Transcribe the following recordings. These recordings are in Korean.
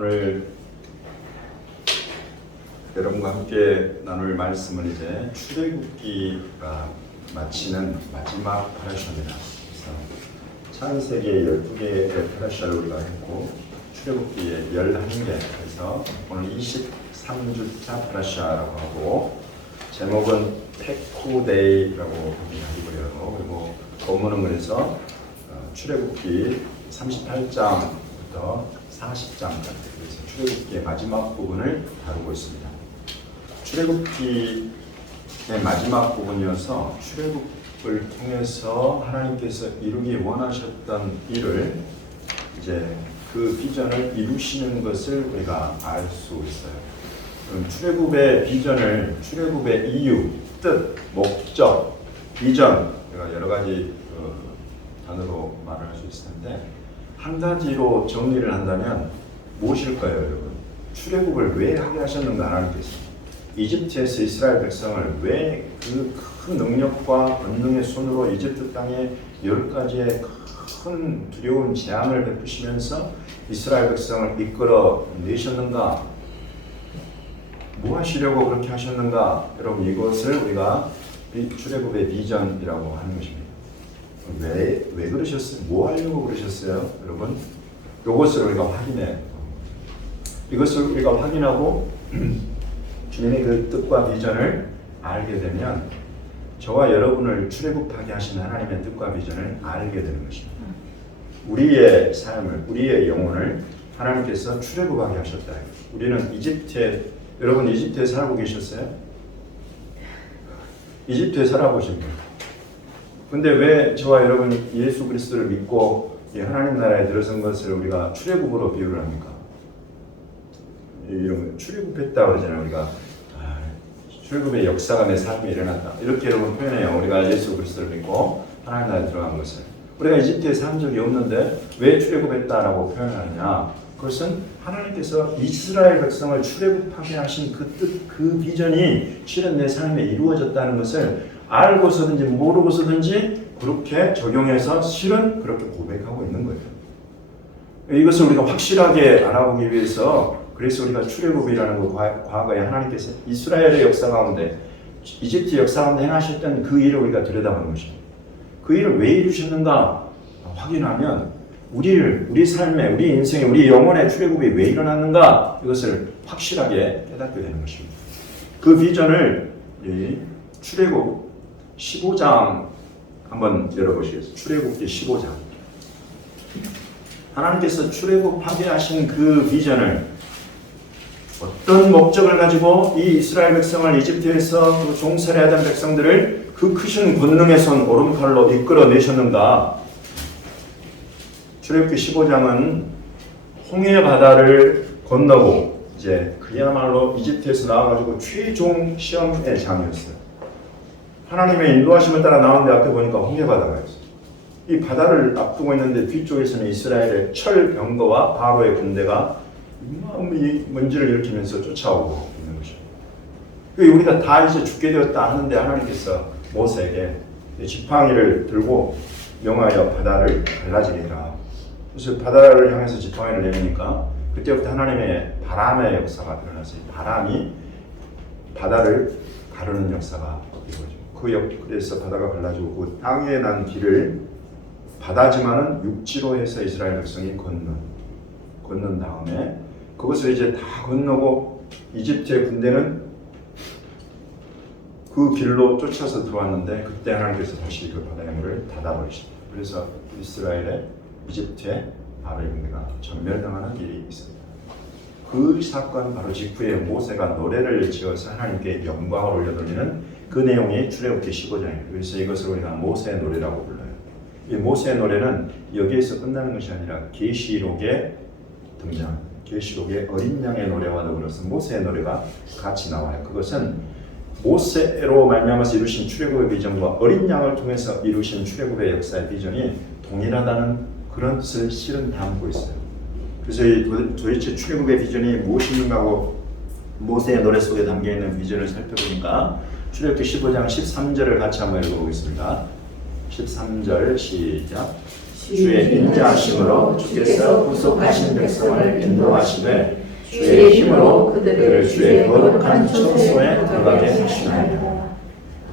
오늘 여러분과 함께 나눌 말씀은 이제 출애굽기가 마치는 마지막 파라샤입니다. 그래서 창세기에 12개의 파라샤를 우리가 했고 출애굽기에 11개, 그래서 오늘 23주차 파라샤라고 하고 제목은 페쿠데이라고 하고요. 그리고 본문은 그래서 출애굽기 38장부터 40장까지, 그래서 출애굽기의 마지막 부분을 다루고 있습니다. 출애굽기의 마지막 부분이어서 출애굽을 통해서 하나님께서 이루기 원하셨던 일을 이제 그 비전을 이루시는 것을 우리가 알 수 있어요. 그럼 출애굽의 비전을, 출애굽의 이유, 뜻, 목적, 비전, 우리가 여러 가지 단어로 말을 할 수 있을 텐데 한 가지로 정리를 한다면 무엇일까요, 여러분? 출애굽을 왜 하게 하셨는가, 하나님께서? 이집트에서 이스라엘 백성을 왜 그 큰 능력과 권능의 손으로 이집트 땅에 10가지의 큰 두려운 재앙을 베푸시면서 이스라엘 백성을 이끌어 내셨는가? 뭐 하시려고 그렇게 하셨는가? 여러분, 이것을 우리가 출애굽의 비전이라고 하는 것입니다. 왜 그러셨어요? 뭐 하려고 그러셨어요? 여러분, 이것을 우리가 확인해. 이것을 우리가 확인하고 주님의 그 뜻과 비전을 알게 되면 저와 여러분을 출애굽하게 하신 하나님의 뜻과 비전을 알게 되는 것입니다. 우리의 삶을, 우리의 영혼을 하나님께서 출애굽하게 하셨다. 우리는 이집트에, 여러분 이집트에 살고 계셨어요? 이집트에 살아보십니다. 근데 왜 저와 여러분이 예수 그리스도를 믿고 하나님 나라에 들어선 것을 우리가 출애굽으로 비유를 합니까? 이런 출애굽했다 그러잖아요. 우리가 출애굽의 역사가 내 삶에 일어났다, 이렇게 여러분 표현해요. 우리가 예수 그리스도를 믿고 하나님 나라에 들어간 것을. 우리가 이집트에 산 적이 없는데 왜 출애굽했다라고 표현하느냐? 그것은 하나님께서 이스라엘 백성을 출애굽하게 하신 그 뜻, 그 비전이 실은 내 삶에 이루어졌다는 것을 알고서든지 모르고서든지 그렇게 적용해서 실은 그렇게 고백하고 있는 거예요. 이것을 우리가 확실하게 알아보기 위해서, 그래서 우리가 출애굽이라는 그 과거에 하나님께서 이스라엘의 역사 가운데, 이집트 역사 가운데 행하셨던 그 일을 우리가 들여다보는 것입니다. 그 일을 왜 이루셨는가 확인하면 우리 삶에, 우리 인생에, 우리 영혼의 출애굽이 왜 일어났는가, 이것을 확실하게 깨닫게 되는 것입니다. 그 비전을 출애굽 15장 한번 열어보시겠어요? 출애굽기 15장. 하나님께서 출애굽하게 하신 그 비전을, 어떤 목적을 가지고 이 이스라엘 백성을 이집트에서 그 종살이하던 백성들을 그 크신 권능의 손 오른팔로 이끌어내셨는가? 출애굽기 15장은 홍해 바다를 건너고 이제 그야말로 이집트에서 나와가지고 최종 시험의 장이었어요. 하나님의 인도하심을 따라 나오는데 앞에 보니까 홍해 바다가 있어요. 이 바다를 앞두고 있는데 뒤쪽에서는 이스라엘의 철병거와 바로의 군대가 먼지를 일으키면서 쫓아오고 있는 것이에요. 우리가 다 이제 죽게 되었다 하는데 하나님께서 모세에게 지팡이를 들고 명하여 바다를 갈라지게 해라. 그래서 바다를 향해서 지팡이를 내리니까 그때부터 하나님의 바람의 역사가 일어났어요. 바람이 바다를 가르는 역사가 이루어지고, 그래서 바다가 갈라지고 그 땅에 난 길을, 바다지만은 육지로 해서 이스라엘 백성이 건넌 다음에 그것을 이제 다 건너고 이집트의 군대는 그 길로 쫓아서 들어왔는데 그때 하나님께서 다시 그 바다의 문을 닫아버리십니다. 그래서 이집트의 바로의 군대가 전멸당하는 일이 있습니다. 그 사건 바로 직후에 모세가 노래를 지어서 하나님께 영광을 올려드리는 그 내용이 출애굽기 15장입니다. 그래서 이것을 우리가 모세의 노래라고 불러요. 이 모세의 노래는 여기에서 끝나는 것이 아니라 계시록에 등장, 계시록의 어린 양의 노래와 더불어서 모세의 노래가 같이 나와요. 그것은 모세로 말미암아서 이루신 출애굽의 비전과 어린 양을 통해서 이루신 출애굽의 역사의 비전이 동일하다는 그런 뜻을 실은 담고 있어요. 그래서 이 도대체 출애굽의 비전이 무엇인가 하고 모세의 노래 속에 담겨있는 비전을 살펴보니까 출애굽기 15장 13절을 같이 한번 읽어보겠습니다. 13절 시작. 주의 인자하심으로 주께서 구속하신 백성을 인도하시되 주의 힘으로 그들을 주의 거룩한 처소에 들어가게 하시나이다.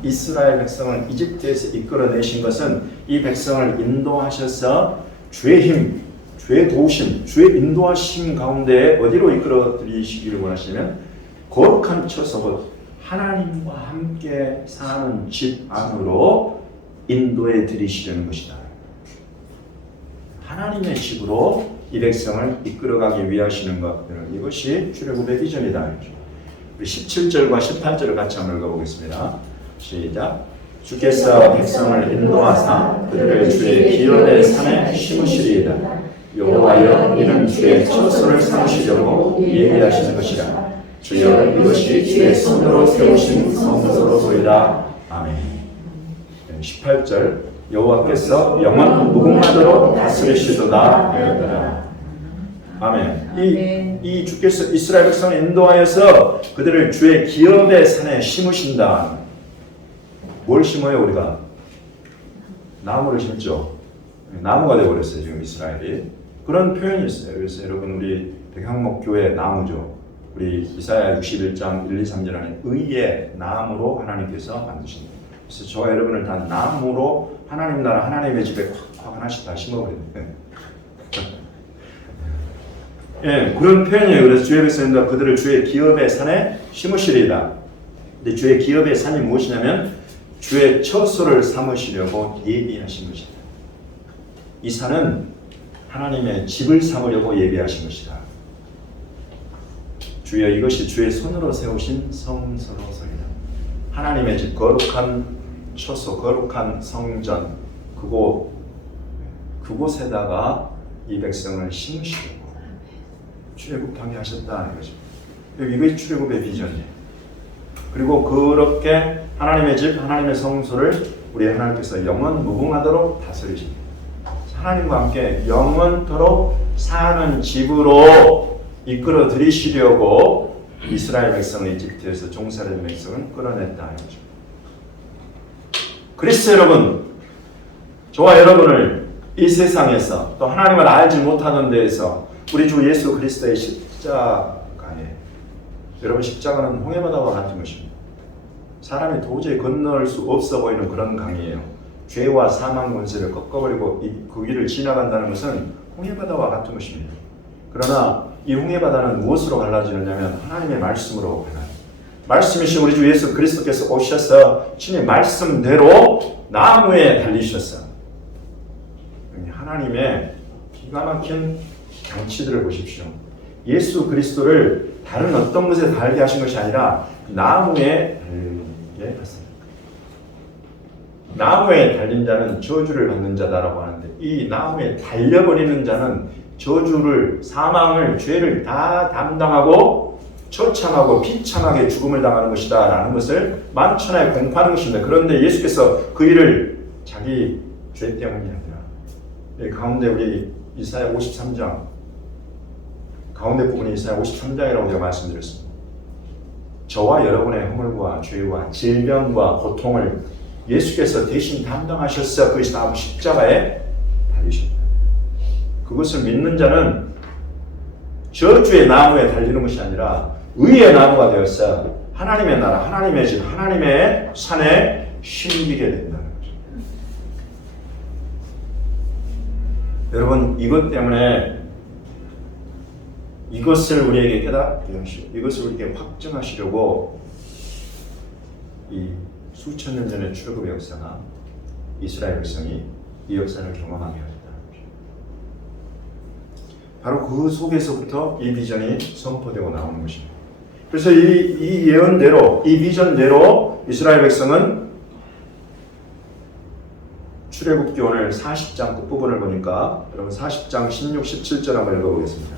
이스라엘 백성을 이집트에서 이끌어내신 것은 이 백성을 인도하셔서 주의 힘, 주의 도우심, 주의 인도하심 가운데 어디로 이끌어들이시기를 원하시면 거룩한 처소, 하나님과 함께 사는 집 안으로 인도해 드리시려는 것이다. 하나님의 집으로 이 백성을 이끌어가기 위하시는 것, 이것이 출애굽의 비전이다. 우리 17절과 18절을 같이 한번 읽어보겠습니다. 시작. 주께서 백성을 인도하사 그들을 주의 기업의 산에 심으시리이다. 여호와여, 이는 주의 처소를 삼으시려고 예비하시는 것이라. 주여, 이것이 주의 손으로 세우신 성소로소이다. 아멘. 18절. 여호와께서 영원 무궁하도록 다스리시도다 하였더라. 아멘. 이 주께서 이스라엘 백성을 인도하여서 그들을 주의 기업의 산에 심으신다. 뭘 심어요 우리가? 나무를 심죠. 나무가 되어버렸어요 지금 이스라엘이. 그런 표현이 있어요. 그래서 여러분 우리 백향목교회 나무죠. 우리 이사야 61장 1, 2, 3절 안에 의의 나무로 하나님께서 만드신다. 그래서 저와 여러분을 다 나무로 하나님 나라 하나님의 집에 콱콱 하나씩 다 심어버렸네. 예, 그런 표현이에요. 그래서 주의 백성들과 그들을 주의 기업의 산에 심으시리이다. 근데 주의 기업의 산이 무엇이냐면 주의 처소를 삼으시려고 예비하신 것이다. 이 산은 하나님의 집을 삼으려고 예비하신 것이다. 주여, 이것이 주의 손으로 세우신 성소로소이다. 하나님의 집, 거룩한 처소, 거룩한 성전, 그곳에다가 이 백성을 심으시려고 출애굽하게 하셨다는 거죠. 이것이 출애굽의 비전이에요. 그리고 그렇게 하나님의 집, 하나님의 성소를 우리 하나님께서 영원 무궁하도록 다스리십니다. 하나님과 함께 영원토록 사는 집으로 이끌어 들이시려고 이스라엘 백성을 이집트에서 종살이된 백성을 끌어냈다는 거죠. 그리스도 여러분, 저와 여러분을 이 세상에서 또 하나님을 알지 못하는 데에서 우리 주 예수 그리스도의 십자가에, 여러분 십자가는 홍해바다와 같은 것입니다. 사람이 도저히 건널 수 없어 보이는 그런 강이에요. 죄와 사망 권세를 꺾어버리고 그 길을 지나간다는 것은 홍해바다와 같은 것입니다. 그러나 이 홍해바다는 무엇으로 갈라지느냐면 하나님의 말씀으로 갈라져요. 말씀이신 우리 주 예수 그리스도께서 오셔서 친히 말씀대로 나무에 달리셨어. 하나님의 기가 막힌 장치들을 보십시오. 예수 그리스도를 다른 어떤 것에 달게 하신 것이 아니라 나무에 달리게 하셨습니다. 나무에 달린 자는 저주를 받는 자다라고 하는데, 이 나무에 달려버리는 자는 저주를, 사망을, 죄를 다 담당하고 처참하고 비참하게 죽음을 당하는 것이다 라는 것을 만천하에 공포하는 것입니다. 그런데 예수께서 그 일을 자기 죄 때문이 아니라, 가운데 우리 이사야 53장 가운데 부분이 이사야 53장이라고 제가 말씀드렸습니다. 저와 여러분의 허물과 죄와 질병과 고통을 예수께서 대신 담당하셔서 그것이 다 십자가에 달리셨다. 그것을 믿는 자는 저주의 나무에 달리는 것이 아니라 의의 나무가 되어서 하나님의 나라, 하나님의 집, 하나님의 산에 심기게 된다는 거죠. 여러분, 이것 때문에 이것을 우리에게 깨닫게 하시고 이것을 우리에게 확증하시려고 이 수천 년 전의 출애굽의 역사가 이스라엘 백성이 이 역사를 경험하게 하셨다는 거죠. 바로 그 속에서부터 이 비전이 선포되고 나오는 것입니다. 그래서 이 예언대로, 이 비전대로 이스라엘 백성은 출애굽기 오늘 40장 끝부분을 보니까 여러분 40장 16, 17절 한번 읽어보겠습니다.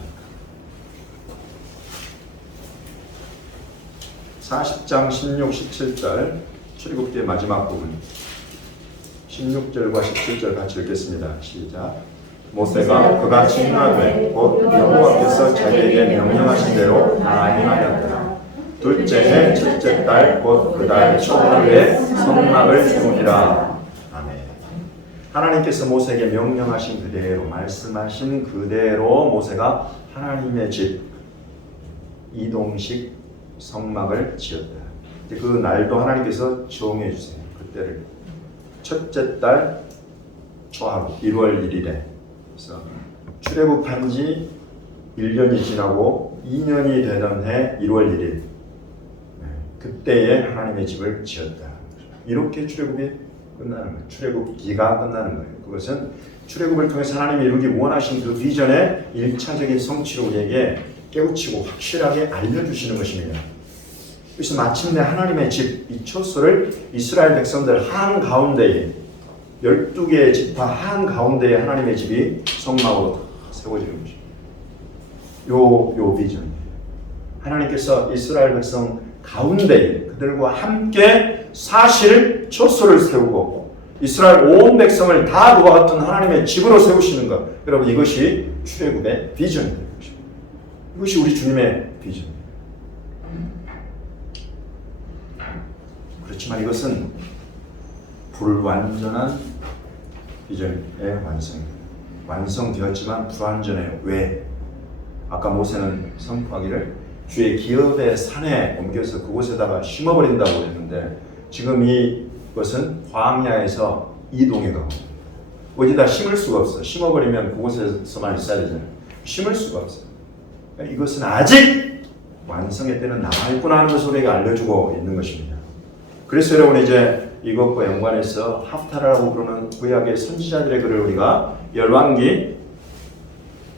40장 16, 17절 출애굽기의 마지막 부분 16절과 17절 같이 읽겠습니다. 시작. 모세가 그같이 행하되 곧 여호와께서 자기에게 명령하신 대로 다 행하였더라. 둘째 해 첫째 달 곧 그 달 초하루에 성막을 세우니라. 아멘. 하나님께서 모세에게 명령하신 그대로 말씀하신 그대로 모세가 하나님의 집 이동식 성막을 지었다. 그 날도 하나님께서 정해 주세요. 그때를 첫째 달 초하루 1월 1일에 그래서 출애굽한 지 1년이 지나고 2년이 되던 해 1월 1일 그때에 하나님의 집을 지었다. 이렇게 출애굽이 끝나는 거예요. 출애굽기가 끝나는 거예요. 그것은 출애굽을 통해서 하나님이 이루기 원하신 그 비전의 1차적인 성취를 우리에게 깨우치고 확실하게 알려주시는 것입니다. 그래서 마침내 하나님의 집, 이 초소를 이스라엘 백성들 한가운데에 12개의 지파 한가운데에 하나님의 집이 성막으로 세워지는 것입니다. 요 비전입니다. 하나님께서 이스라엘 백성 가운데에 그들과 함께 사실 초소를 세우고 이스라엘 온 백성을 다 그와 같은 하나님의 집으로 세우시는 것. 여러분 이것이 출애굽의 비전입니다. 이것이 우리 주님의 비전입니다. 그렇지만 이것은 불완전한 비전의 완성입니다. 완성되었지만 불완전해요. 왜? 아까 모세는 선포하기를 주의 기업의 산에 옮겨서 그곳에다가 심어버린다고 했는데 지금 이것은 광야에서 이동해 가고 어디다 심을 수가 없어. 심어버리면 그곳에서만 있어야 되잖아요. 심을 수가 없어요. 이것은 아직 완성의 때는 남아있구나 하는 것을 우리에게 알려주고 있는 것입니다. 그래서 여러분 이제 이것과 연관해서 하프타라라고 부르는 구약의 선지자들의 글을 우리가 열왕기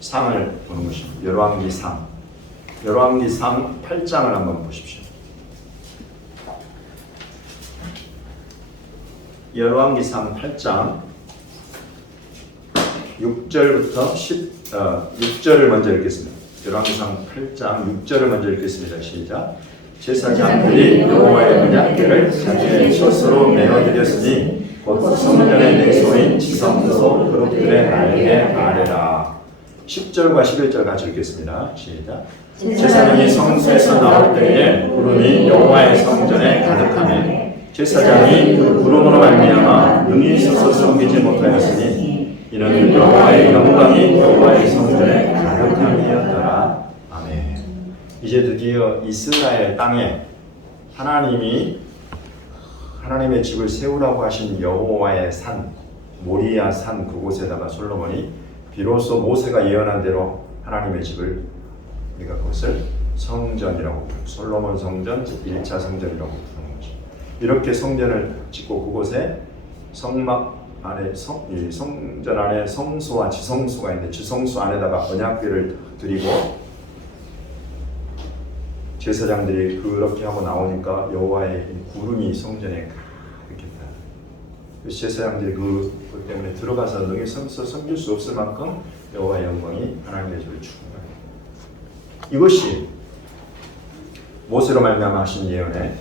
3을 보는 것입니다. 열왕기 3. 열왕기 3 8장을 한번 보십시오. 열왕기 3 8장 6절부터 6절을 먼저 읽겠습니다. 열왕기 3 8장 6절을 먼저 읽겠습니다. 시작. 제사장들이 여호와의 언약궤를 자기의 촛소로 메어드렸으니 곧 성전의 내소인 지성소 그룹들의 날개 아래라. 10절과 11절 같이 읽겠습니다. 시작. 제사장이 성소에서 나올 때에 구름이 여호와의 성전에 가득하며 제사장이 그 구름으로 말미암아 능히 서서 섬기지 못하였으니 이는 여호와의 영광이 여호와의 성전에 가득함이었더라. 아멘. 이제 드디어 이스라엘 땅에 하나님이 하나님의 집을 세우라고 하신 여호와의 산 모리아 산 그곳에다가 솔로몬이 비로소 모세가 예언한 대로 하나님의 집을 우리가 그것을 성전이라고 부르고 솔로몬 성전 즉 1차 성전이라고 부르는 것입니다. 이렇게 성전을 짓고 그곳에 성막 안에 성전 안에 성소와 지성소가 있는데 지성소 안에다가 언약궤를 드리고 제사장들이 그렇게 하고 나오니까 여호와의 구름이 성전에 가득했다. 그래서 제사장들이 그것 때문에 들어가서 능히 섬길 수 없을 만큼 여호와의 영광이 하나님의 집을 충만합니다. 이것이 모세로 말미암아 하신 예언의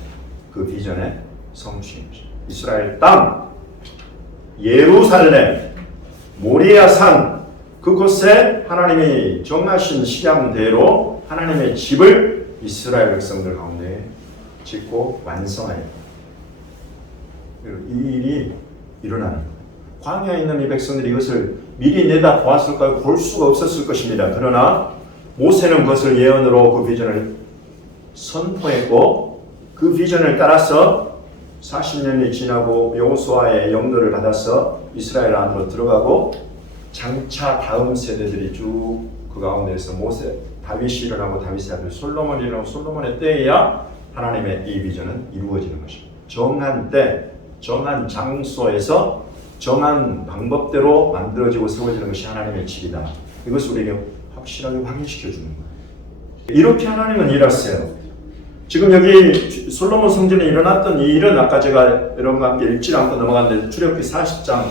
그 비전의 성취입니다. 이스라엘 땅 예루살렘 모리아 산 그곳에 하나님이 정하신 시간대로 하나님의 집을 이스라엘 백성들 가운데 짓고 완성하였다. 이 일이 일어나는 거예요. 광야에 있는 이 백성들이 이것을 미리 내다 보았을까요? 볼 수가 없었을 것입니다. 그러나 모세는 그것을 예언으로 그 비전을 선포했고 그 비전을 따라서 40년이 지나고 여호수아의 영도를 받아서 이스라엘 안으로 들어가고 장차 다음 세대들이 쭉 그 가운데에서 모세 다윗이 일어나고 다윗의 아들 솔로몬이 일어나고 솔로몬의 때에야 하나님의 이 비전은 이루어지는 것입니다. 정한 때, 정한 장소에서 정한 방법대로 만들어지고 세워지는 것이 하나님의 집이다. 이것을 우리에게 확실하게 확인시켜 주는 거예요. 이렇게 하나님은 일하세요. 지금 여기 솔로몬 성전에 일어났던 이 일은 아까 제가 여러분과 함께 읽지 않고 넘어갔는데 출애굽기 40장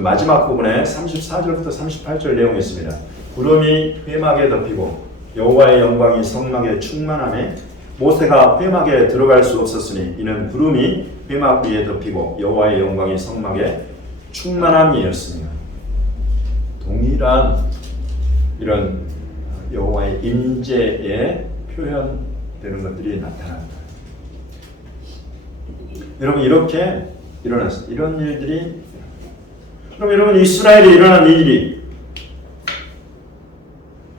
마지막 부분에 34절부터 38절 내용이 있습니다. 구름이 회막에 덮이고 여호와의 영광이 성막에 충만하며 모세가 회막에 들어갈 수 없었으니 이는 구름이 회막 위에 덮이고 여호와의 영광이 성막에 충만함이었으며 동일한 이런 여호와의 임재에 표현되는 것들이 나타난다. 여러분 이렇게 일어났어요. 이런 일들이 그럼 여러분 이스라엘에 일어난 이 일이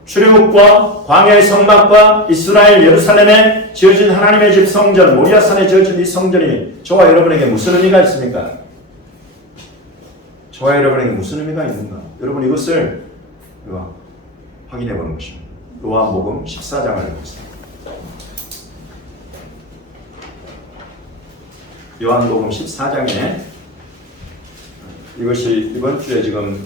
출애굽과 광야의 성막과 이스라엘 예루살렘에 지어진 하나님의 집 성전 모리아산에 지어진 이 성전이 저와 여러분에게 무슨 의미가 있습니까? 저와 여러분에게 무슨 의미가 있는가? 여러분 이것을 확인해 보는 것입니다. 요한복음 14장을 보겠습니다. 요한복음 14장에 이것이 이번 주에 지금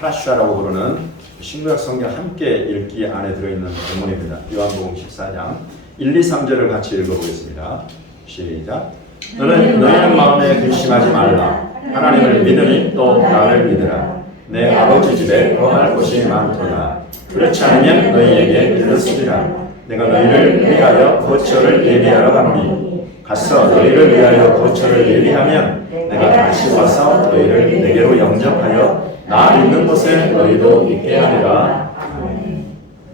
파라슈아라고 부르는 신구약 성경 함께 읽기 안에 들어있는 본문입니다. 요한복음 14장 1, 2, 3절을 같이 읽어보겠습니다. 시작. 너희는 마음에 근심하지 말라. 하나님을 믿으니 또 나를 믿으라. 내 아버지 집에 거할 곳이 많도다. 그렇지 않으면 너희에게 이르시리라. 내가 너희를 위하여 거처를 예비하러 가노니 가서 너희를 위하여 거처를 예비하면 내가 다시 와서 너희를 내게로 영접하여 나 있는 곳에 너희도 있게 하리라.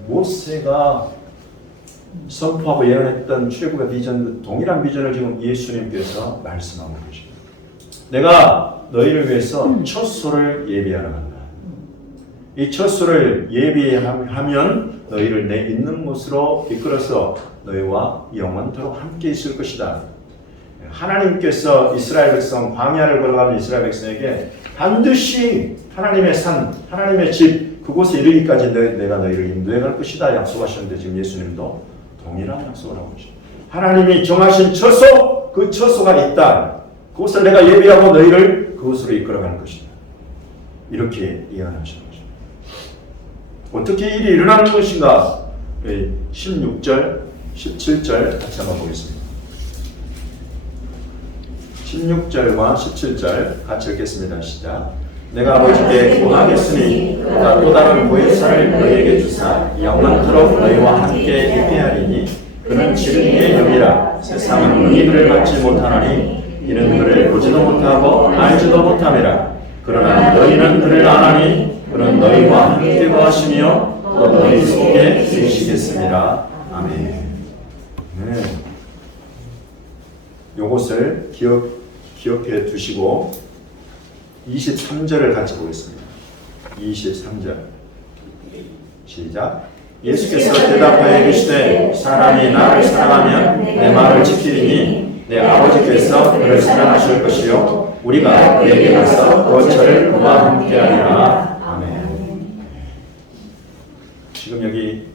모세가 선포하고 예언했던 출애굽의 비전, 동일한 비전을 지금 예수님께서 말씀하고 계십니다. 내가 너희를 위해서 처소를 예비하러 간다. 이 처소를 예비하면 너희를 내 있는 곳으로 이끌어서 너희와 영원토록 함께 있을 것이다. 하나님께서 이스라엘 백성, 광야를 걸어가는 이스라엘 백성에게 반드시 하나님의 산, 하나님의 집, 그곳에 이르기까지 내가 너희를 인도해 갈 것이다 약속하셨는데 지금 예수님도 동일한 약속을 하고 계십니다. 하나님이 정하신 처소, 그 처소가 있다. 그곳을 내가 예비하고 너희를 그곳으로 이끌어 갈 것이다. 이렇게 예언하신 것입니다. 어떻게 일이 일어나는 것인가? 16절, 17절 같이 한번 보겠습니다. 16절과 17절 같이 읽겠습니다. 시작. 내가 아버지께 구하겠으니 그가 또 다른 보혜사를 너희에게 주사 영원토록 너희와 함께 있게 하리니 그는 지금 이의 영이라. 세상은 능히 그를 받지 못하나니 이는 그를 보지도 못하고 알지도 못함이라. 그러나 너희는 그를 아나니 그는 너희와 함께 거하시며 또 너희 속에 계시겠습니다. 아멘. 네. 요것을 기억해 두시고 23절을 같이 보겠습니다. 23절 시작. 예수께서 대답하여 이르시되 사람이 나를 사랑하면 내 말을 지키리니 내 아버지께서 그를 사랑하실 것이요 우리가 그에게 가서 거처를 그와 함께하리라. 아멘. 지금 여기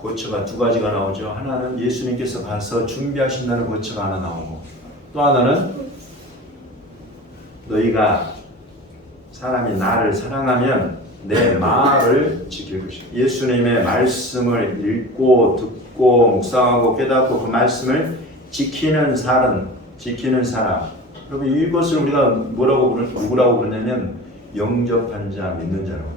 거처가 두 가지가 나오죠. 하나는 예수님께서 가서 준비하신다는 거처가 하나 나오고 또 하나는 너희가 사람이 나를 사랑하면 내 말을 지킬 것이다. 예수님의 말씀을 읽고 듣고 묵상하고 깨닫고 그 말씀을 지키는 사람. 여러분 이것을 우리가 누구라고 부르냐면 영접한 자, 믿는 자라고.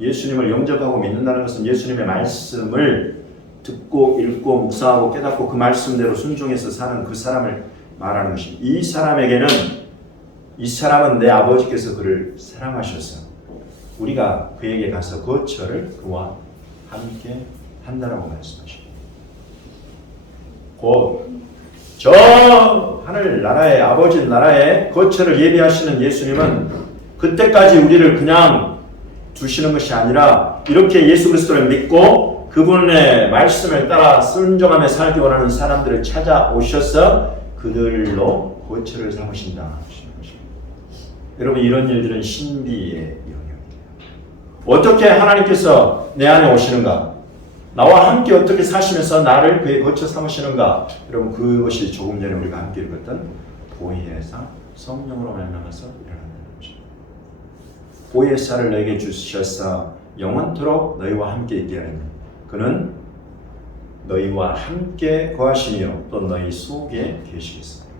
예수님을 영접하고 믿는다는 것은 예수님의 말씀을 듣고 읽고 묵상하고 깨닫고 그 말씀대로 순종해서 사는 그 사람을 말하는 것입니다. 이 사람은 내 아버지께서 그를 사랑하셔서 우리가 그에게 가서 거처를 그와 함께 한다라고 말씀하십니다. 곧 저 하늘 나라의 아버지 나라의 거처를 예비하시는 예수님은 그때까지 우리를 그냥 두시는 것이 아니라 이렇게 예수 그리스도를 믿고 그분의 말씀을 따라 순종하며 살기 원하는 사람들을 찾아오셔서 그들로 거처를 삼으신다 하시는 것입니다. 여러분 이런 일들은 신비의 영역입니다. 어떻게 하나님께서 내 안에 오시는가? 나와 함께 어떻게 사시면서 나를 그의 거처 삼으시는가? 여러분 그것이 조금 전에 우리가 함께 읽었던 보혜사 성령으로 말미암아서 일어난다는 것입니다. 보혜사를 너에게 주셔서 영원토록 너희와 함께 있게 하리니 그는 너희와 함께 거하시며 또 너희 속에 계시겠습니다.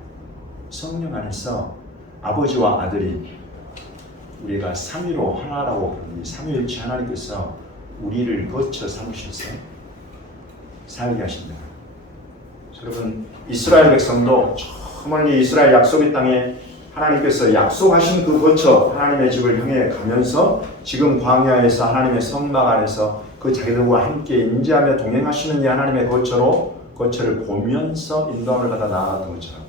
성령 안에서 아버지와 아들이 우리가 삼위로 하나라고 부르는 삼위일체 하나님께서 우리를 거쳐 삼으셔서 살게 하신다. 여러분 이스라엘 백성도 저 멀리 이스라엘 약속의 땅에 하나님께서 약속하신 그 거처 하나님의 집을 향해 가면서 지금 광야에서 하나님의 성막 안에서 그 자기들과 함께 임재하며 동행하시는 이 하나님의 거처를 보면서 인도함을 받아 나아갔던 것처럼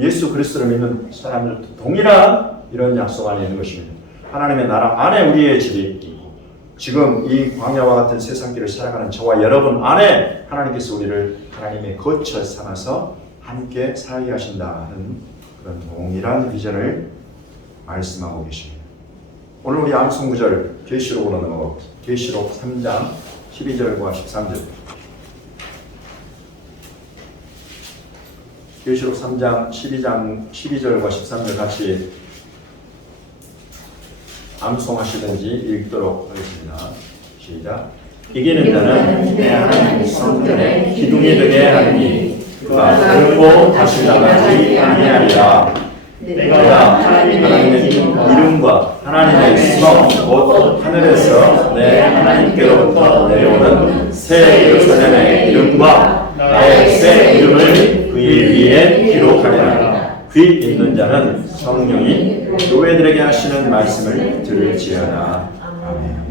예수 그리스도를 믿는 사람들도 동일한 이런 약속 안에 있는 것입니다. 하나님의 나라 안에 우리의 집이 있고 지금 이 광야와 같은 세상길을 살아가는 저와 여러분 안에 하나님께서 우리를 하나님의 거처 삼아서 함께 살게 하신다는 그런 동일한 비전을 말씀하고 계십니다. 오늘 우리 암송 구절 계시록으로 넘어가고 계시록 3장 12절과 13절. 계시록 3장 12절과 13절 같이 암송하시든지 읽도록 하겠습니다. 시작. 이기는 자는 내 하나님 성전의 기둥이 되게 하리니 그가 결코 다시 나가지 아니하리라. 내가 하나님의 이름과 하나님의 성 곧 하늘에서 내 하나님께로부터 내려오는 새 예루살렘의 이름과 나의 새 이름을 그의 위에 기록하리라. 귀 있는 자는 성령이 교회들에게 하시는 말씀을 들을지어다. 아멘.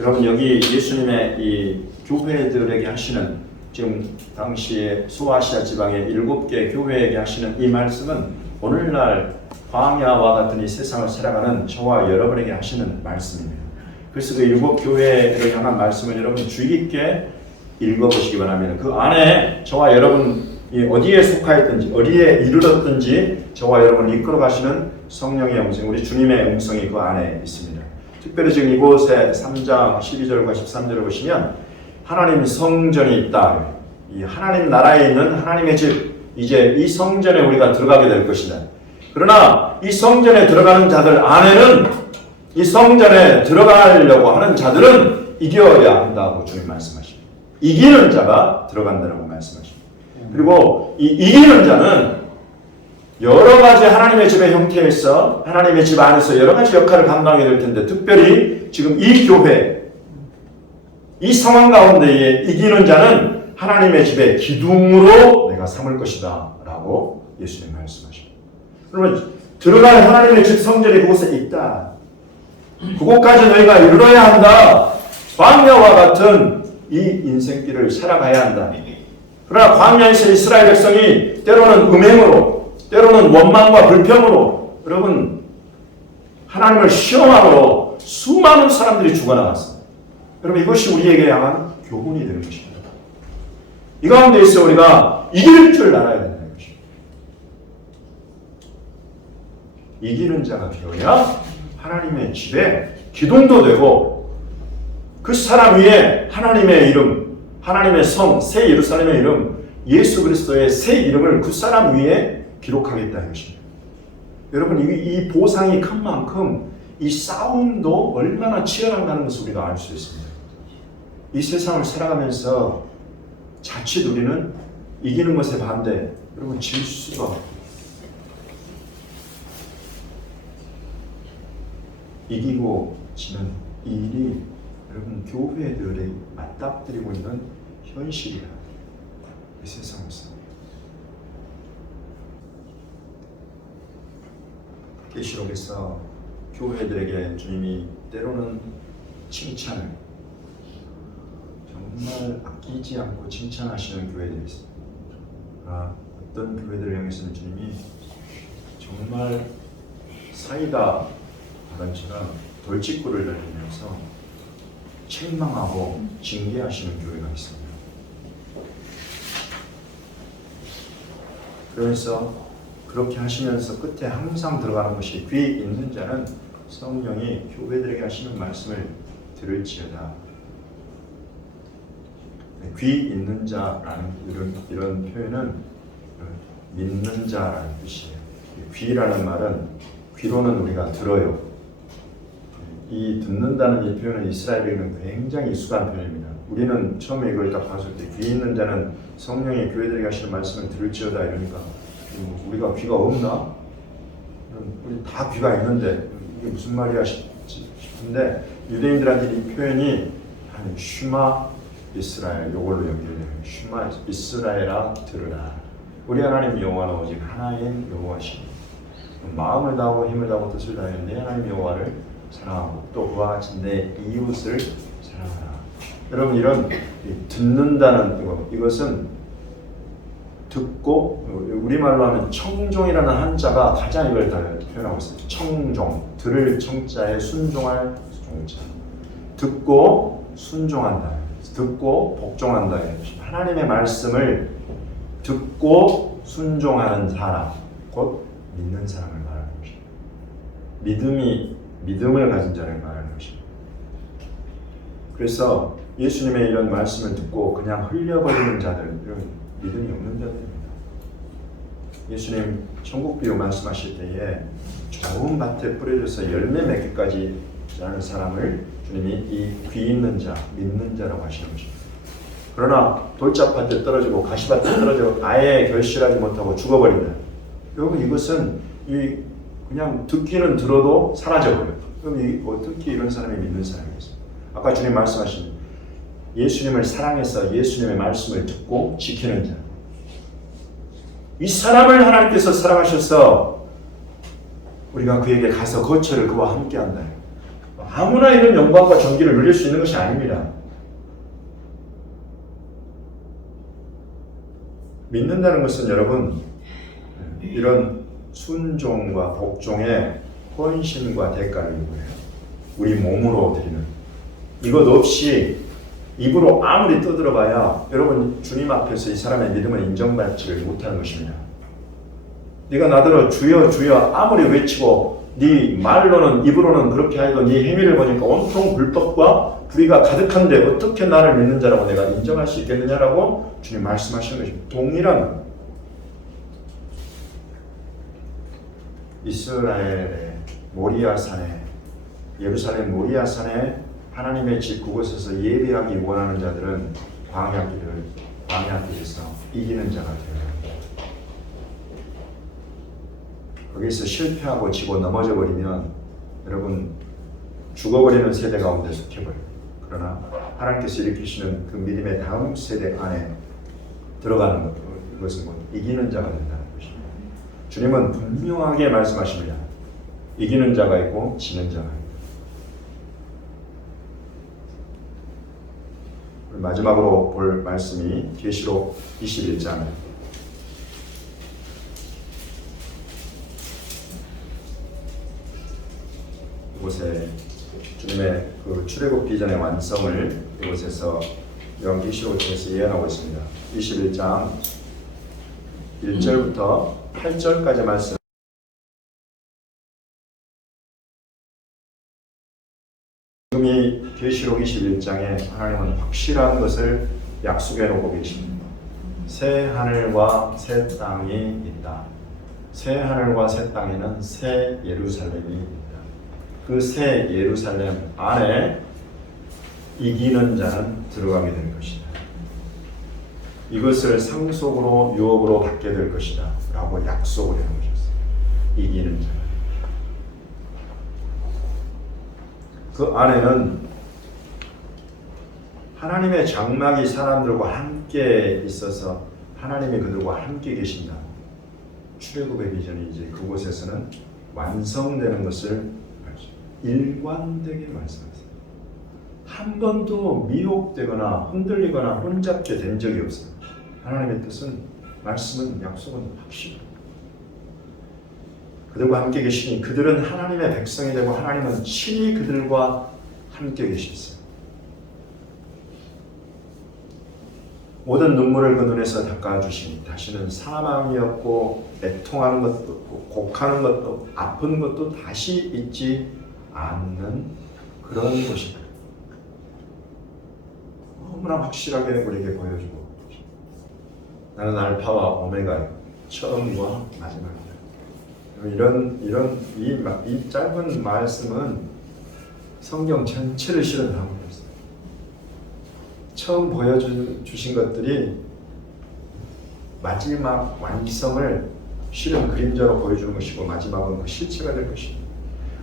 여러분 여기 예수님의 이 교회들에게 하시는 지금 당시에 소아시아 지방의 7개 교회에게 하시는 이 말씀은 오늘날 광야와 같은 이 세상을 살아가는 저와 여러분에게 하시는 말씀입니다. 그래서 그 7 교회를 향한 말씀을 여러분 주의 깊게 읽어보시기 바랍니다. 그 안에 저와 여러분이 어디에 속하였든지 어디에 이르렀든지 저와 여러분을 이끌어 가시는 성령의 음성, 우리 주님의 음성이 그 안에 있습니다. 특별히 지금 이곳에 3장 12절과 13절을 보시면 하나님 성전이 있다. 이 하나님 나라에 있는 하나님의 집, 이제 이 성전에 우리가 들어가게 될 것이다. 그러나 이 성전에 들어가는 자들 안에는 이 성전에 들어가려고 하는 자들은 이겨야 한다고 주님 말씀하십니다. 이기는 자가 들어간다고 말씀하십니다. 그리고 이 이기는 자는 여러 가지 하나님의 집의 형태에서 하나님의 집 안에서 여러 가지 역할을 감당하게 될 텐데 특별히 지금 이 교회 이 상황 가운데에 이기는 자는 하나님의 집의 기둥으로 내가 삼을 것이다 라고 예수님 말씀하십니다. 그러면 들어갈 하나님의 집 성전이 그곳에 있다. 그곳까지 너희가 이르러야 한다. 광야와 같은 이 인생길을 살아가야 한다. 그러나 광야에서 이스라엘 백성이 때로는 음행으로 때로는 원망과 불평으로 여러분 하나님을 시험함으로 수많은 사람들이 죽어나갔습니다. 여러분 이것이 우리에게 향한 교훈이 되는 것입니다. 이 가운데 있어 우리가 이길 줄 알아야 된다는 것입니다. 이기는 자가 되어야 하나님의 집에 기둥도 되고 그 사람 위에 하나님의 이름, 하나님의 성, 새 예루살렘의 이름, 예수 그리스도의 새 이름을 그 사람 위에 기록하겠다는 것입니다. 여러분 이 보상이 큰 만큼 이 싸움도 얼마나 치열한다는 것을 우리가 알 수 있습니다. 이 세상을 살아가면서 자칫 우리는 이기는 것에 반대, 여러분 질 수가 없어요. 이기고 지는 이 일이 여러분 교회들이 맞닥뜨리고 있는 현실이야. 이 세상에서. 계시록에서 교회들에게 주님이 때로는 칭찬을 정말 아끼지 않고 칭찬하시는 교회들이 있습니다. 어떤 교회들을 향해서는 주님이 정말 사이다 바람처럼 돌직구를 날리면서 책망하고 징계하시는 교회가 있습니다. 그래서 그렇게 하시면서 끝에 항상 들어가는 것이 귀 있는 자는 성령이 교회들에게 하시는 말씀을 들을지어다. 귀 있는 자라는 이런 표현은 믿는 자라는 뜻이에요. 귀라는 말은 귀로는 우리가 들어요. 이 듣는다는 이 표현은 이스라엘에게는 굉장히 익숙한 표현입니다. 우리는 처음에 이걸 딱 봤을 때 귀 있는 자는 성령이 교회들에게 하시는 말씀을 들을지어다 이러니까 우리가 귀가 없나? 우리 다 귀가 있는데 이게 무슨 말이야 싶은데 유대인들한테 이 표현이 슈마 이스라엘 이걸로 연결돼요. 슈마 이스라엘아 들으라. 우리 하나님 여호와는 오직 하나인 여호와시니 마음을 다하고 힘을 다하고 뜻을 다하여 내 하나님 여호와를 사랑하고 또 그와 같이 내 이웃을 사랑하라. 여러분 이런 듣는다는 이것은 듣고, 우리말로 하면 청종이라는 한자가 가장 이걸 다 표현하고 있어요. 청종, 들을 청자에 순종할 종자. 듣고 순종한다. 듣고 복종한다. 하나님의 말씀을 듣고 순종하는 사람, 곧 믿는 사람을 말하는 것입니다. 믿음을 가진 자를 말하는 것입니다. 그래서 예수님의 이런 말씀을 듣고 그냥 흘려버리는 자들, 믿음이 없는 자들입니다. 예수님 천국 비유 말씀하실 때에 좋은 밭에 뿌려져서 열매 맺기까지 하는 사람을 주님이 이 귀 있는 자, 믿는 자라고 하시는 것입니다. 그러나 돌짝밭에 떨어지고 가시밭에 떨어지고 아예 결실하지 못하고 죽어버린다. 여러분 이것은 그냥 듣기는 들어도 사라져버려요. 그럼 어떻게 이런 사람이 믿는 사람이겠어요? 아까 주님 말씀하신 예수님을 사랑해서 예수님의 말씀을 듣고 지키는 자. 이 사람을 하나님께서 사랑하셔서 우리가 그에게 가서 거처를 그와 함께한다. 아무나 이런 영광과 존귀를 누릴 수 있는 것이 아닙니다. 믿는다는 것은 여러분 이런 순종과 복종의 헌신과 대가를 요구해요. 우리 몸으로 드리는 이것 없이 입으로 아무리 떠들어봐야 여러분 주님 앞에서 이 사람의 믿음을 인정받지를 못하는 것입니다. 네가 나더러 주여 주여 아무리 외치고 네 말로는 입으로는 그렇게 하여도 네 행위를 보니까 온통 불법과 불의가 가득한데 어떻게 나를 믿는 자라고 내가 인정할 수 있겠느냐라고 주님 말씀하시는 것입니다. 동일한 이스라엘의 모리아산에 예루살렘 모리아산에 하나님의 집 그곳에서 예배하기 원하는 자들은 광야길에서 이기는 자가 되어야 합니다. 거기서 실패하고 지고 넘어져 버리면 여러분 죽어버리는 세대 가운데 속해버려요. 그러나 하나님께서 일으키시는 그 믿음의 다음 세대 안에 들어가는 것은 이기는 자가 된다는 것입니다. 주님은 분명하게 말씀하십니다. 이기는 자가 있고 지는 자가 있다. 마지막으로 볼 말씀이 계시록 21장 이곳에 주님의 그 출애굽 비전의 완성을 이곳에서 계시록에서 예언하고 있습니다. 21장 1절부터 8절까지 말씀. 지금 이 계시록 21장에 하나님은 확실한 것을 약속해 놓고 계십니다. 새 하늘과 새 땅이 있다. 새 하늘과 새 땅에는 새 예루살렘이 있다. 그 새 예루살렘 안에 이기는 자는 들어가게 될 것이다. 이것을 상속으로 유업으로 받게 될 것이다 라고 약속을 해놓으셨어요. 이기는 자. 그 안에는 하나님의 장막이 사람들과 함께 있어서 하나님이 그들과 함께 계신다. 출애굽의 비전이 이제 그곳에서는 완성되는 것을 일관되게 말씀하세요. 한 번도 미혹되거나 흔들리거나 혼잡게 된 적이 없어요. 하나님의 뜻은, 말씀은, 약속은 확실해요. 그들과 함께 계시니 그들은 하나님의 백성이 되고 하나님은 친히 그들과 함께 계셨어요. 모든 눈물을 그 눈에서 닦아주시니 다시는 사망이 없고 애통하는 것도 없고 곡하는 것도 없고 아픈 것도 다시 있지 않는 그런 것이다. 너무나 확실하게 우리에게 보여주고 나는 알파와 오메가 처음과 마지막이다. 이 짧은 말씀은 성경 전체를 실은 하고 있어요. 처음 보여주신 것들이 마지막 완성을 실은 그림자로 보여주는 것이고 마지막은 그 실체가 될 것입니다.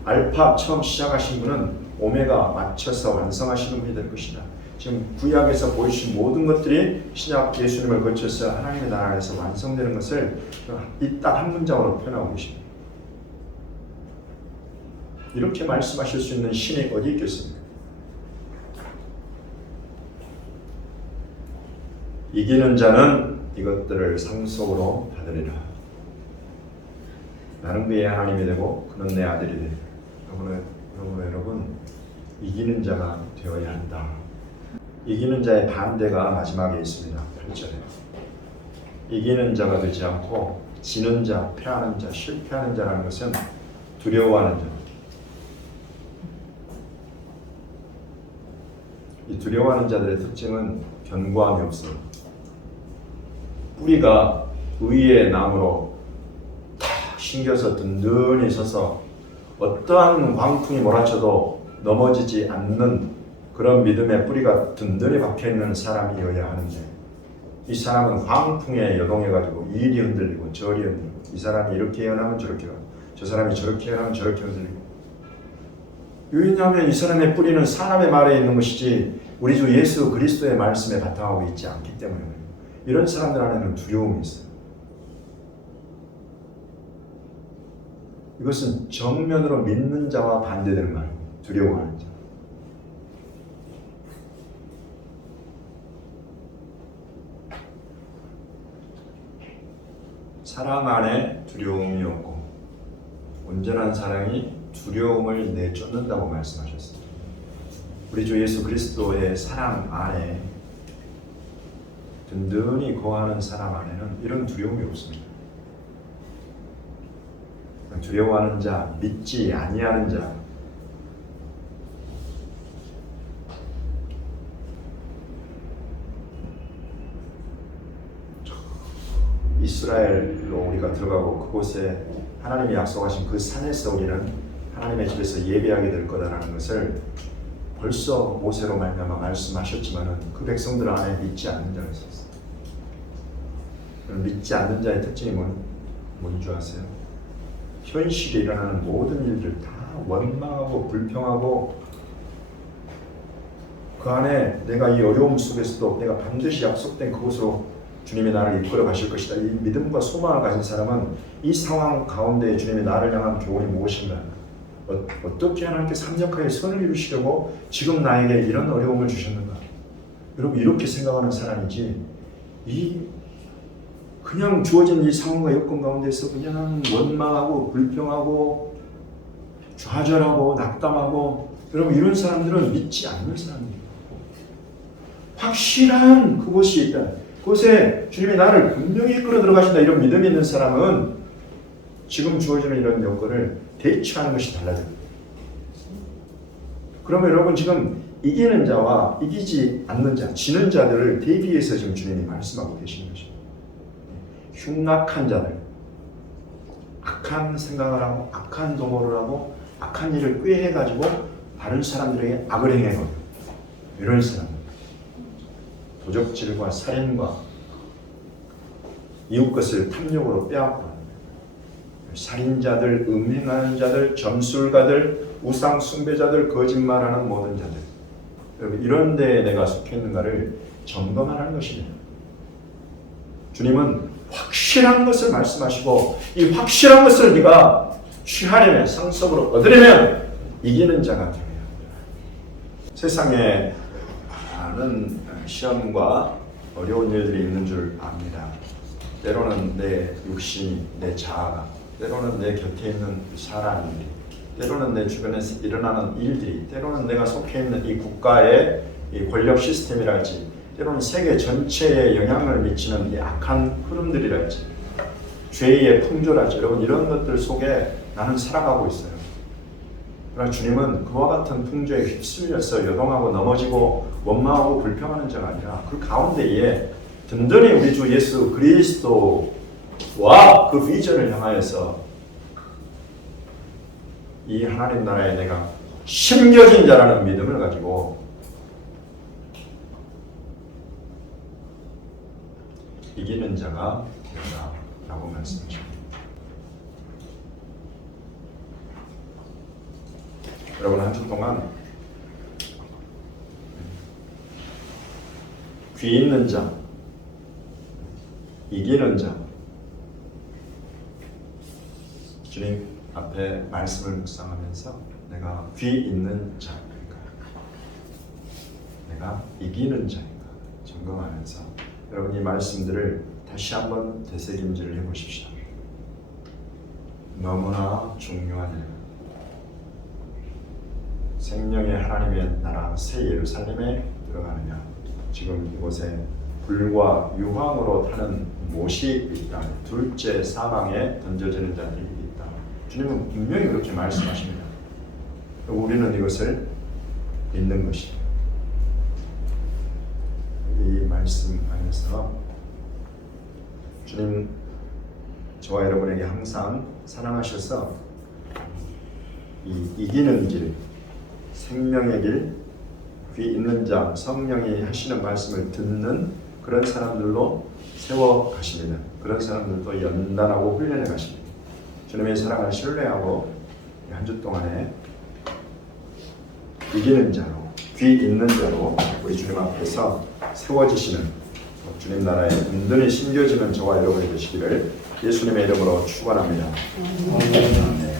알파 처음 시작하신 분은 오메가 맞춰서 완성하시는 분이 될 것이다. 지금 구약에서 보여주신 모든 것들이 신약 예수님을 거쳐서 하나님의 나라에서 완성되는 것을 이 딱 한 문장으로 표현하고 계십니다. 이렇게 말씀하실 수 있는 신이 어디 있겠습니까? 이기는 자는 이것들을 상속으로 받으리라. 나는 그의 하나님이 되고 그는 내 아들이 되리라. 여러분, 이기는 자가 되어야 한다. 이기는 자의 반대가 마지막에 있습니다. 8절에. 이기는 자가 되지 않고 지는 자, 패하는 자, 실패하는 자라는 것은 두려워하는 자. 이 두려워하는 자들의 특징은 견고함이 없어요. 뿌리가 의의 나무로 탁 신겨서 든든히 서서 어떠한 광풍이 몰아쳐도 넘어지지 않는 그런 믿음의 뿌리가 든든히 박혀있는 사람이어야 하는데, 이 사람은 광풍에 여동해가지고 이리 흔들리고 저리 흔들리고, 이 사람이 이렇게 연하면 저렇게 가고 저 사람이 저렇게 연하면 저렇게 흔들리고. 왜냐하면 이 사람의 뿌리는 사람의 말에 있는 것이지 우리 주 예수 그리스도의 말씀에 바탕하고 있지 않기 때문에 이런 사람들 안에는 두려움이 있어요. 이것은 정면으로 믿는 자와 반대되는 말이에요. 두려워하는 자. 사랑 안에 두려움이 없고 온전한 사랑이 두려움을 내쫓는다고 말씀하셨습니다. 우리 주 예수 그리스도의 사랑 안에 든든히 거하는 사람 안에는 이런 두려움이 없습니다. 두려워하는 자, 믿지 아니하는 자, 이스라엘로 우리가 들어가고 그곳에 하나님이 약속하신 그 산에서 우리는 하나님의 집에서 예배하게 될 거다라는 것을 벌써 모세로 말미암아 말씀하셨지만은 그 백성들 안에 믿지 않는 자가 있었어요. 믿지 않는 자의 특징이 뭔 줄 아세요? 현실에 일어나는 모든 일들 다 원망하고 불평하고, 그 안에 내가 이 어려움 속에서도 내가 반드시 약속된 그곳으로 주님이 나를 이끌어 가실 것이다. 이 믿음과 소망을 가진 사람은 이 상황 가운데 주님이 나를 향한 교훈이 무엇인가, 어떻게 하나님께서 합력하여 선을 이루시려고 지금 나에게 이런 어려움을 주셨는가. 여러분, 이렇게 생각하는 사람이지 그냥 주어진 이 상황과 여건 가운데서 그냥 원망하고 불평하고 좌절하고 낙담하고, 여러분 이런 사람들은 믿지 않는 사람이에요. 확실한 그곳이 있다. 그곳에 주님이 나를 분명히 이끌어 들어가신다. 이런 믿음이 있는 사람은 지금 주어지는 이런 여건을 대처하는 것이 달라져요. 그러면 여러분 지금 이기는 자와 이기지 않는 자, 지는 자들을 대비해서 지금 주님이 말씀하고 계시는 것입니다. 흉악한 자들, 악한 생각을 하고 악한 도모를 하고 악한 일을 꾀해가지고 다른 사람들에게 악을 행해요. 이런 사람들, 도적질과 살인과 이웃 것을 탐욕으로 빼앗고 살인자들, 음행하는 자들, 점술가들, 우상 숭배자들, 거짓말하는 모든 자들, 여러분 이런 데에 내가 속해 있는가를 점검하는 것입니다. 주님은 확실한 것을 말씀하시고 이 확실한 것을 네가 취하려면, 상속으로 얻으려면 이기는 자가 되어야 합니다. 세상에 많은 시험과 어려운 일들이 있는 줄 압니다. 때로는 내 육신이, 내 자아가, 때로는 내 곁에 있는 사람들이, 때로는 내 주변에서 일어나는 일들이, 때로는 내가 속해 있는 이 국가의 이 권력 시스템이랄지, 때로는 세계 전체에 영향을 미치는 이 악한 흐름들이랄지, 죄의 풍조랄지, 여러분 이런 것들 속에 나는 살아가고 있어요. 그러나 주님은 그와 같은 풍조에 휩쓸려서 여동하고 넘어지고 원망하고 불평하는 자가 아니라 그 가운데에 든든히 우리 주 예수 그리스도와 그 비전을 향하여서 이 하나님 나라에 내가 심겨진 자라는 믿음을 가지고 이기는 자가 되라 라고 말씀하십니다. 여러분 한 주 동안 귀 있는 자, 이기는 자, 주님 앞에 말씀을 묵상하면서 내가 귀 있는 자인가, 내가 이기는 자인가 점검하면서 여러분 이 말씀들을 다시 한번 되새김질을 해보십시오. 너무나 중요한 일. 생명의 하나님의 나라 새 예루살렘에 들어가느냐. 지금 이곳에 불과 유황으로 타는 못이 있다. 둘째 사망에 던져지는 자들이 있다. 주님은 분명히 그렇게 말씀하십니다. 우리는 이것을 믿는 것입니다. 이 말씀 안에서 주님 저와 여러분에게 항상 사랑하셔서 이 이기는 길, 생명의 길, 귀 있는 자, 성령이 하시는 말씀을 듣는 그런 사람들로 세워 가십니다. 그런 사람들도 연단하고 훈련해 가십니다. 주님의 사랑을 신뢰하고 한 주 동안에 이기는 자로, 귀 있는 자로 우리 주님 앞에서 세워지시는 주님 나라에 든든히 심겨지는 저와 여러분이 되시기를 예수님의 이름으로 축원합니다. 아멘.